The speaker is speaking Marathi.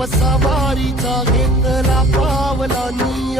व सवारीचा घेतला पावलानी